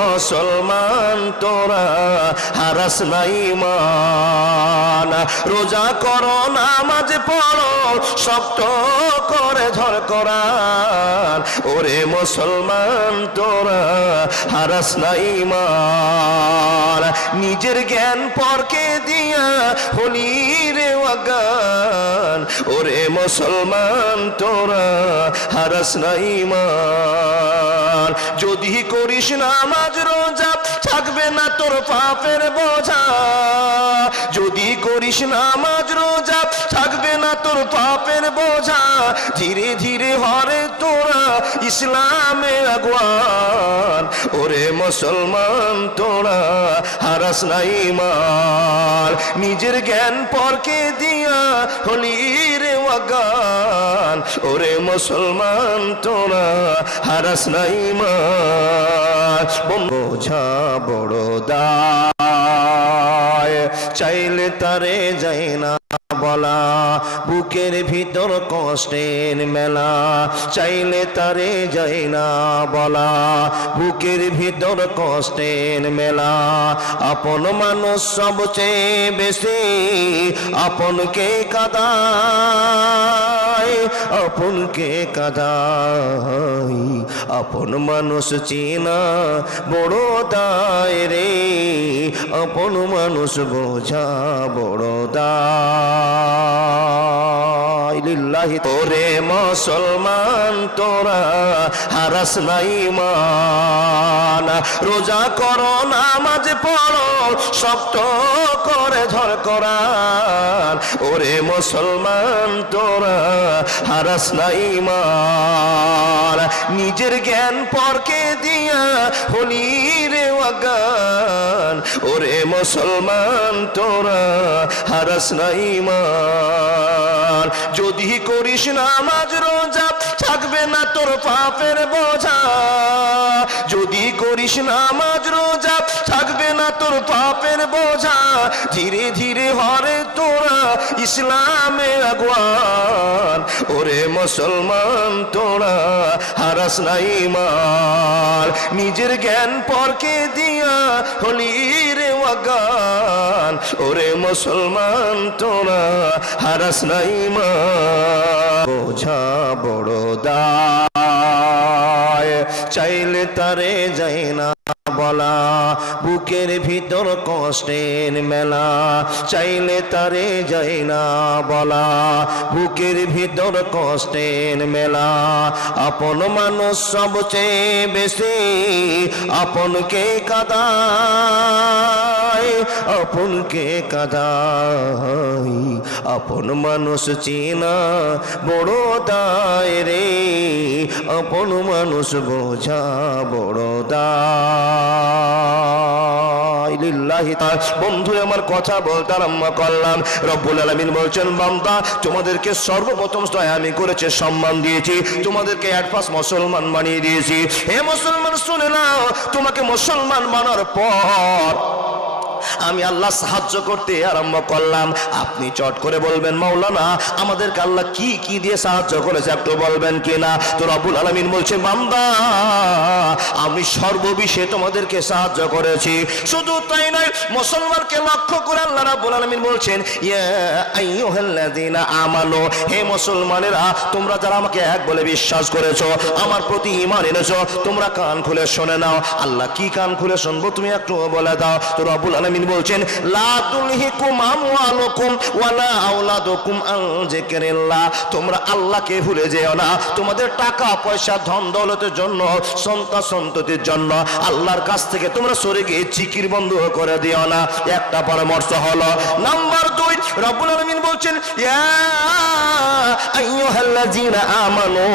মুসলমান তোরা হারাস না ঈমান। রোজা করো নামাজ পড়ো শক্ত করে ধর কোরআন। ওরে মুসলমান তোরা হারাস না ঈমান। নিজের জ্ঞান পরকে দিয়া হলি রে অজ্ঞান। ওরে মুসলমান তোরা হারাস না ঈমান। যদি করিস নামাজ রোজা থাকবে না তোর পাপের বোঝা। যদি করিস নামাজ রোজা থাকবে না তোর পাপের বোঝা। ধীরে ধীরে হরে তোরা ইসলামে আগুয়ান। ওরে মুসলমান তোরা হারাস না ঈমান। নিজের জ্ঞান পরকে দিয়া হলি রে অজ্ঞান। ওরে মুসলমান তোরা হারাস না ঈমান। বোঝা বড় দায় চাইলে তারে যায় না বলা। বুকের ভিতর কষ্টের মেলা চাইলে তারে যায় না বলা। বুকের ভিতর কষ্টের মেলা। আপন মানুষ সবচেয়ে বেশি আপনকে কাঁদায়। আপনকে কাঁদায় আপন মানুষ চেনা বড় দায় রে। আপন মানুষ বোঝা বড় দায়। লিল্লাহি তোরে মুসলমান তোরা হারাস না ঈমান। রোজা করো নামাজ পড়ো শক্ত করে ধর কোরআন। ওরে মুসলমান তোরা হারাস না ঈমান। নিজের জ্ঞান পরকে দিয়া হলি রে অজ্ঞান। ওরে মুসলমান তোরা হারাস না ঈমান। যদি করিস নামাজ রোজা থাকবে না তোর পাপের বোঝা। যদি করিস নামাজ রোজা থাকবে না তোর পাপের বোঝা। ধীরে ধীরে হরে তোরা ইসলামে আগুয়ান। ওরে মুসলমান তোরা হারাস না ঈমান। নিজের জ্ঞান পরকে দিয়া হলি রে অজ্ঞান। ওরে মুসলমান তোরা হারাস না ঈমান। বোঝা বড় দায় চাইলে তারে যায় না বলা। বুকের ভিতর কষ্টের মেলা চাইলে তারে যায় না বলা। বুকের ভিতর কষ্টের মেলা। আপন মানুষ সবচেয়ে বেশি আপনকে কাঁদায়। আপনকে কাঁদায় আপন মানুষ চেনা বড় দায় রে। আপন মানুষ বোঝা বড় দায়। লিল্লাহি তাআলা। বন্ধু আমার কথা বলতে আরম্ভ করলাম। রব্বুল আলামিন বলছেন বান্দা তোমাদেরকে সর্বপ্রথম আমি করেছে সম্মান দিয়েছি। তোমাদেরকে অ্যাডভান্স মুসলমান বানিয়ে দিয়েছি। হে মুসলমান শুনে নাও, তোমাকে মুসলমান বানার পর আমি আল্লাহ সাহায্য করতে আরম্ভ করলাম। আপনি চট করে বলবেন মাওলানা আমাদেরকে আল্লাহ কি কি দিয়ে সাহায্য করেছে একটু বলবেন কিনা? তো রব্বুল আলামিন বলছে বান্দা আমি সর্ববিষয়ে তোমাদেরকে সাহায্য করেছি। শুধু তাই নয়, মুসলমানকে লক্ষ্য করে আল্লাহ রাব্বুল আলামিন বলছেন ইয়া আইয়ুহাল্লাযীনা আমানু, হে মুসলমানেরা তোমরা যারা আমাকে এক বলে বিশ্বাস করেছো, আমার প্রতি ঈমান এনেছো, তোমরা কান খুলে শুনে নাও। আল্লাহ কি কান খুলে শুনবো তুমি একটু বলে দাও। তো রব্বুল আলামিন বলছেন লা তুলহিকুম আমওয়ালুকুম ওয়ালা আওলাদুকুম আন যিকরিল্লাহ, তোমরা আল্লাহকে ভুলে যেও না। তোমাদের টাকা পয়সা ধন দৌলতের জন্য, সন্তান সন্ততির জন্য আল্লাহর কাছ থেকে তোমরা সরে গিয়ে জিকির বন্ধ করে দিও না। একটা পরামর্শ হলো। নাম্বার 2, রব্বুল আলামিন বলছেন ইয়া আইয়ুহাল্লাযীনা আমানু,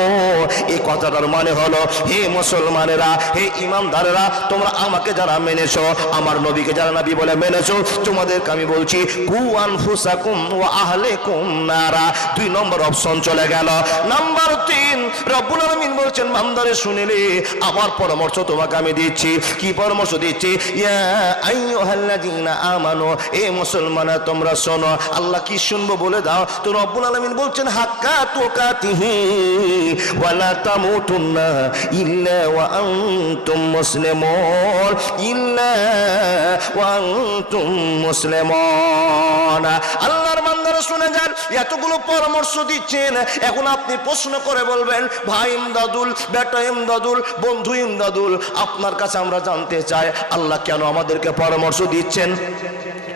এই কথাটার মানে হলো হে মুসলমানেরা, হে ঈমানদারেরা, তোমরা আমাকে যারা মেনেছো, আমার নবীকে যারা নবী বলে মেনেছো তোমাদেরকে আমি বলছি কু আনফুসাকুম ওয়া আহলিকুম নারা। 2 নম্বর অপশন চলে গেল। নাম্বার 3 রব্বুল আলামিন বলছেন বান্দারে শুনিলে আমার পরামর্শ তোমাকে আমি দিচ্ছি। কি পরামর্শ দিচ্ছি? ইয়া আইয়ুহাল্লাযীনা আমানু, এ মুসলমানরা তোমরা শোনো। আল্লাহ কি শুনবো বলে দাও তো। রব্বুল আলামিন বলছেন হাক্কা তুকাতিহি ওয়া লা তামুতুন্না ইল্লা ওয়া আনতুম মুসলিমুন, ইল্লা ওয়া আনতুম মুসলিমুন। আল্লাহর বান্দারা শুনে যান, এতগুলো পরামর্শ দিচ্ছেন। এখন আপনি প্রশ্ন করে বলবেন ভাই ইমদাদুল, বেটা ইমদাদুল, বন্ধু ইমদাদুল, আপনার কাছে আমরা জানতে চাই আল্লাহ কেন আমাদেরকে পরামর্শ দিচ্ছেন,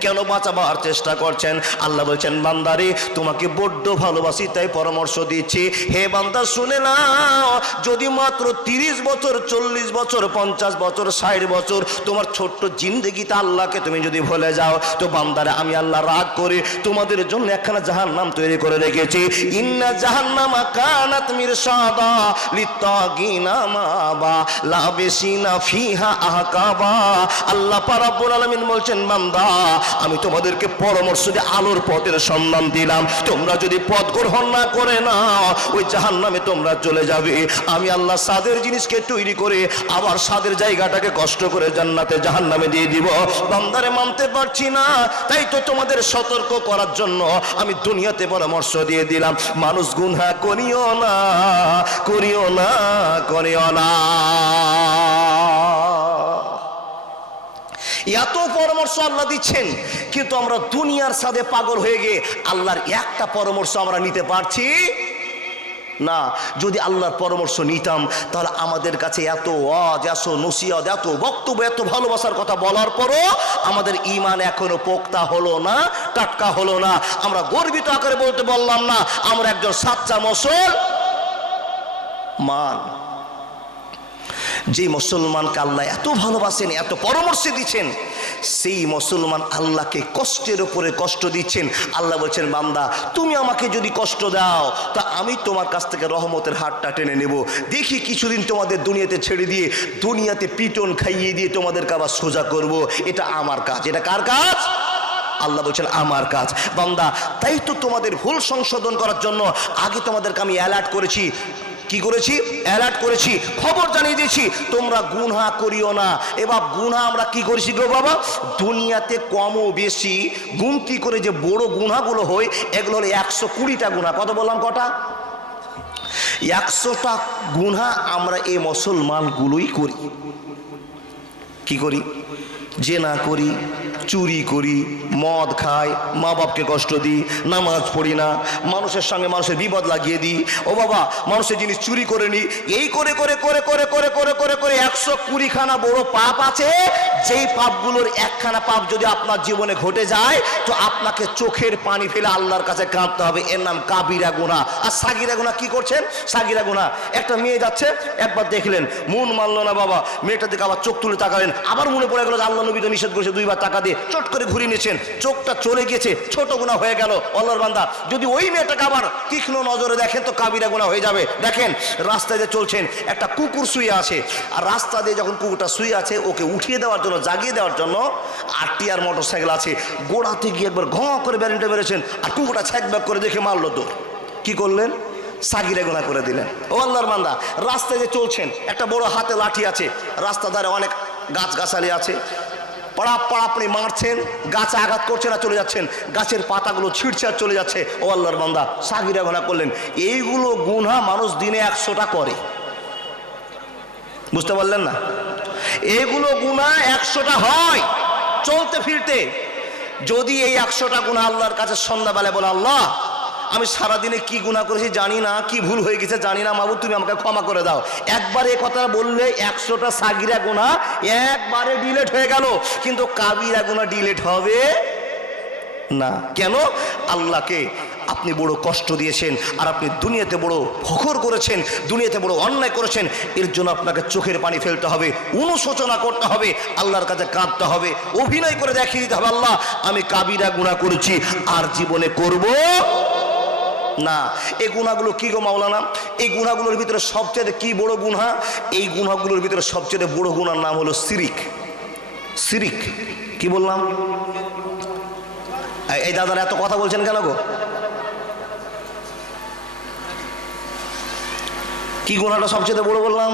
কেন বাঁচাবার চেষ্টা করছেন? আল্লাহ বলছেন বান্দারে তোমাকে বড্ড ভালোবাসি তাই পরামর্শ দিচ্ছি। হে বান্দা শুনে নাও, যদি মাত্র 30 বছর, 40 বছর, 50 বছর, 60 বছর তোমার ছোট্ট জিন্দেগিতে আল্লাহকে তুমি যদি ভুলে যাও তো বান্দারে আমি আল্লাহ রাগ করে তোমাদের জন্য একখানা জাহান্নাম তৈরি করে রেখেছি। ইন্না জাহান্নামা কানাত মিরসাদা লিত্তাগিনা মাবা লাবিসিনা ফিহা আহকাবা। আল্লাহ পাক রব্বুল আলামিন বলছেন বান্দা আমি তোমাদেরকে পরামর্শ দিয়ে আলোর পথের সন্ধান দিলাম। তোমরা যদি পথ গ্রহণ না করে না ওই জাহান্নামে তোমরা চলে যাবে। আমি আল্লাহ সাদের জিনিসকে তৈরি করে আবার সাদের জায়গাটাকে কষ্ট করে জান্নাতে জাহান্নামে দিয়ে দিব। বান্দারে মানতে পারছি না, তাই তো তোমাদের সতর্ক করার জন্য আমি দুনিয়াতে পরামর্শ দিয়ে দিলাম মানুষ গুনাহ করিও না, করিও না, করিও না। এত পরামর্শ আল্লাহ দিচ্ছেন, কিন্তু আমরা দুনিয়ার সাথে পাগল হয়ে গিয়ে আল্লাহর একটা পরামর্শ আমরা নিতে পারছি না। যদি আল্লাহর পরামর্শ নিতাম তাহলে আমাদের কাছে এত ওয়াজ, এত নসিহত, এত বক্তব্য, এত ভালোবাসার কথা বলার পরও আমাদের ঈমান এখনো পোক্তা হলো না, টাটকা হলো না। আমরা গর্বিত আকারে বলতে বললাম না আমরা একজন সাচ্চা মুসলমান। যে মুসলমানকে আল্লাহ এত ভালোবাসেন, এত পরামর্শ দিচ্ছেন, সেই মুসলমান আল্লাহকে কষ্টের উপরে কষ্ট দিচ্ছেন। আল্লাহ বলছেন বান্দা তুমি আমাকে যদি কষ্ট দাও তা আমি তোমার কাছ থেকে রহমতের হাতটা টেনে নেব। দেখি কিছুদিন তোমাদের দুনিয়াতে ছেড়ে দিয়ে দুনিয়াতে পিটন খাইয়ে দিয়ে তোমাদেরকে আবার সোজা করব। এটা আমার কাজ। এটা কার কাজ? আল্লাহ বলছেন আমার কাজ। বান্দা তাই তো তোমাদের ভুল সংশোধন করার জন্য আগে তোমাদেরকে আমি অ্যালার্ট করেছি। কি করেছি? অ্যালার্ট করেছি, খবর জানিয়ে দিয়েছি তোমরা গুনাহ করিও না। এবার গুনাহ আমরা কি করেছি গো বাবা? দুনিয়াতে কম ও বেশি গুনতি করে যে বড় গুনাহগুলো হয় এগুলো হলো 120টা গুনাহ। কত বললাম? কটা? 100টা গুনাহ আমরা এই মুসলমানগুলোই করি। কি করি? জেনা করি, চুরি করি, মদ খাই, মা বাপকে কষ্ট দিই, নামাজ পড়ি না, মানুষের সঙ্গে মানুষের বিপদ লাগিয়ে দিই, ও বাবা মানুষের জিনিস চুরি করে নিই। এই করে করে করে করে করে করে করে করে 120খানা বড় পাপ আছে। যেই পাপগুলোর একখানা পাপ যদি আপনার জীবনে ঘটে যায় তো আপনাকে চোখের পানি ফেলে আল্লাহর কাছে কাঁদতে হবে। এর নাম কাবিরা গুনাহ। আর সাগিরা গুনাহ কি করছেন? সাগিরা গুনাহ একটা মেয়ে যাচ্ছে, একবার দেখলেন, মন মানলো না বাবা, মেয়েটার দিকে আবার চোখ তুলে তাকালেন, আবার মনে পড়ে গেল আল্লাহ নবী তো নিষেধ করেছে, 2বার টাকা দিয়ে চট করে ঘুরিয়ে নিয়েছেন, চোখটা চলে গিয়েছে, ছোট গুনাহ হয়ে গেল। আল্লাহর বান্দা যদি ওই মেয়েটাকে আবার তীক্ষ্ণ নজরে দেখেন তো কাবিরা গুনাহ হয়ে যাবে। দেখেন রাস্তায় দিয়ে চলছেন, একটা কুকুর শুয়ে আছে, আর রাস্তা দিয়ে যখন কুকুরটা শুয়ে আছে ওকে উঠিয়ে দেওয়ার জন্য, জাগিয়ে দেওয়ার জন্য আরটিআর মোটরসাইকেল আছে, গোড়াতে গিয়ে একবার ঘঁ করে ব্যারেন্টে বেড়েছেন, আর কুকুরটা ছ্যাক ব্যাক করে দেখে মারলো তো কি করলেন? সাগিরা গুনাহ করে দিলেন। ও আল্লাহর বান্দা রাস্তায় যে চলছেন, একটা বড় হাতে লাঠি আছে, রাস্তা ধারে অনেক গাছগাছালি আছে, আপনি মারছেন, গাছে আঘাত করছেন আর চলে যাচ্ছেন, গাছের পাতাগুলো ছিঁড়ছে আর চলে যাচ্ছে। ও আল্লাহর বান্দা সাগিরা গুনাহ করলেন। এইগুলো গুনাহ মানুষ দিনে 100টা করে। বুঝতে পারলেন না? এগুলো গুনাহ 100টা হয় চলতে ফিরতে। যদি এই 100টা গুনাহ আল্লাহর কাছে সন্ধ্যাবেলায় বলে আল্লাহ আমি সারাদিনে কি গুনাহ করেছি জানি না, কি ভুল হয়ে গেছে জানি না, মাবুদ তুমি আমাকে ক্ষমা করে দাও, একবার এই কথা বললে 100টা সাগিরা গুনাহ একবারে ডিলিট হয়ে গেল। কিন্তু কাবিরা গুনাহ ডিলিট হবে না। কেন? আল্লাহকে আপনি বড় কষ্ট দিয়েছেন, আর আপনি দুনিয়াতে বড় ফখর করেছেন, দুনিয়াতে বড় অন্যায় করেছেন। এর জন্য আপনাকে চোখের পানি ফেলতে হবে, অনুশোচনা করতে হবে, আল্লাহর কাছে কাঁদতে হবে, অভিনয় করে দেখিয়ে দিতে হবে আল্লাহ আমি কাবিরা গুনাহ করেছি আর জীবনে করব না। এই গুনাহগুলো কি গো মাওলানা? এই গুনাহগুলোর ভিতরে সবচেয়ে কি বড় গুনাহ? এই গুনাহগুলোর ভিতরে সবচেয়ে বড় গুনার নাম হলো শিরিক। শিরিক। কি বললাম? এই দাদারা এত কথা বলছেন কেন গো? কি গুনাহটা সবচেয়ে বড় বললাম?